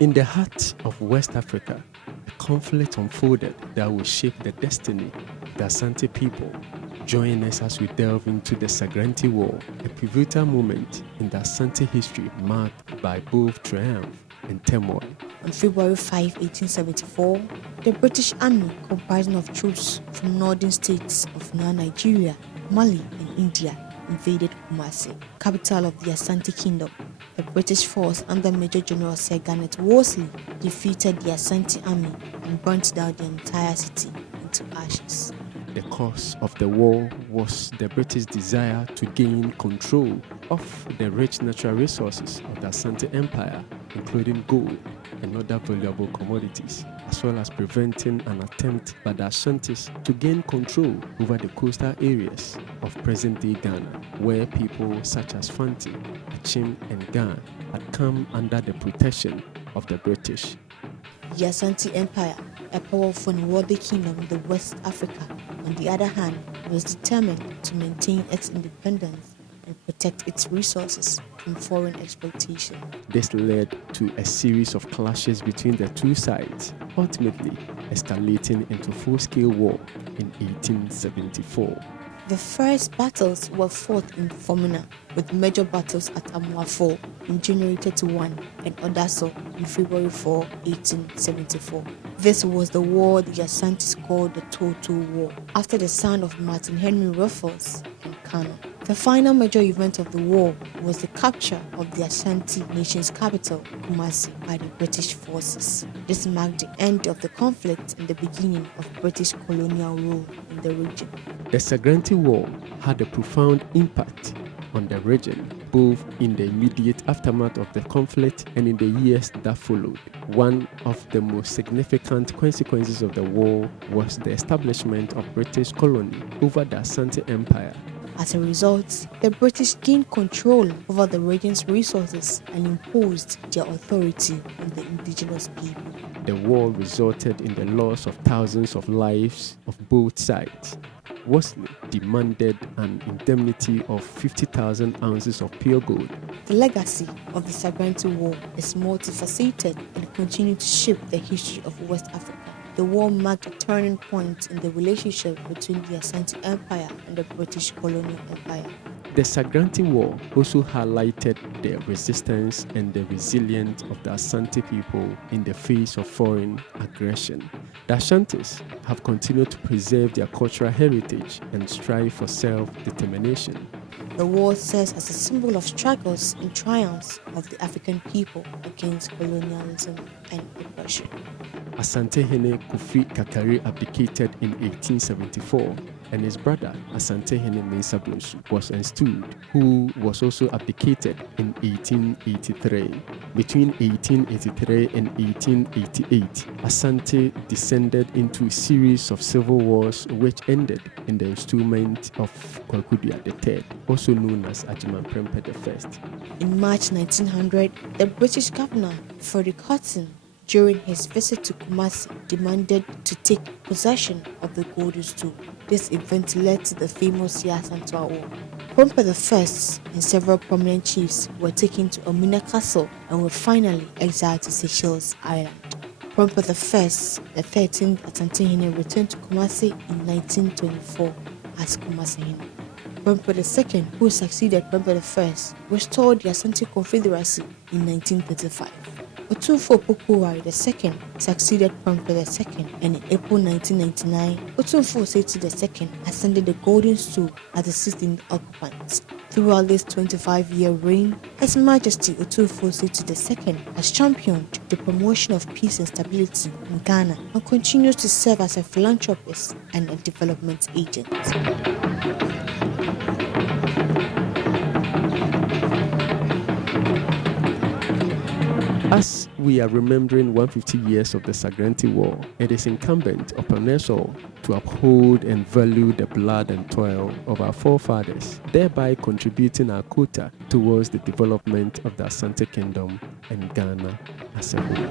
In the heart of West Africa, a conflict unfolded that will shape the destiny of the Ashanti people. Join us as we delve into the Sargrenti War, a pivotal moment in the Ashanti history marked by both triumph and turmoil. On February 5, 1874, the British Army, comprising of troops from northern states of Nigeria, Mali, and India, invaded Kumasi, capital of the Ashanti Kingdom. The British force under Major General Sargenti War defeated the Ashanti army and burnt down the entire city into ashes. The cause of the war was the British desire to gain control of the rich natural resources of the Ashanti Empire, including gold and other valuable commodities, as well as preventing an attempt by the Ashantis to gain control over the coastal areas of present-day Ghana, where people such as Fanti, Achim, and Gan had come under the protection of the British. The Ashanti Empire, a powerful and wealthy kingdom in the West Africa, on the other hand, was determined to maintain its independence and protect its resources from foreign exploitation. This led to a series of clashes between the two sides, ultimately escalating into full-scale war in 1874. The first battles were fought in Fomena, with major battles at Amuafo in January 31 and Odaso in February 4, 1874. This was the war the Ashantis called the Total War, after the son of Martin Henry Ruffles and Kano. The final major event of the war was the capture of the Ashanti nation's capital, Kumasi, by the British forces. This marked the end of the conflict and the beginning of British colonial rule in the region. The Sargrenti War had a profound impact on the region, both in the immediate aftermath of the conflict and in the years that followed. One of the most significant consequences of the war was the establishment of British colony over the Ashanti Empire. As a result, the British gained control over the region's resources and imposed their authority on the indigenous people. The war resulted in the loss of thousands of lives of both sides. Worsley demanded an indemnity of 50,000 ounces of pure gold. The legacy of the Sargenti War is multifaceted and continues to shape the history of West Africa. The war marked a turning point in the relationship between the Ashanti Empire and the British colonial empire. The Sargrenti War also highlighted the resistance and the resilience of the Ashanti people in the face of foreign aggression. The Ashantis have continued to preserve their cultural heritage and strive for self-determination. The war serves as a symbol of struggles and triumphs of the African people against colonialism and oppression. Asante Hene Kofi Kakari abdicated in 1874, and his brother Asante Hene Mensa Blonsu was installed, who was also abdicated in 1883. Between 1883 and 1888, Asante descended into a series of civil wars which ended in the installment of Kwakudia III, also known as Ajiman Prempeh I. In March 1900, the British governor, Frederick Hudson, during his visit to Kumasi, demanded to take possession of the Golden Stool. This event led to the famous Ashanti War. Prempeh I and several prominent chiefs were taken to Omina Castle and were finally exiled to Seychelles Island. Prempeh I, the 13th Ashanti Hene, returned to Kumasi in 1924 as Kumasi Hene. Prempeh II, who succeeded Prempeh I, restored the Ashanti Confederacy in 1935. Otumfuo Popuwari II succeeded Prempeh II, and in April 1999, Otumfuo Osei II ascended the Golden Stool as the 16th occupant. Throughout this 25-year reign, His Majesty Otumfuo Osei II has championed the promotion of peace and stability in Ghana and continues to serve as a philanthropist and a development agent. As we are remembering 150 years of the Sargrenti War, it is incumbent upon us all to uphold and value the blood and toil of our forefathers, thereby contributing our quota towards the development of the Ashanti Kingdom and Ghana as a whole.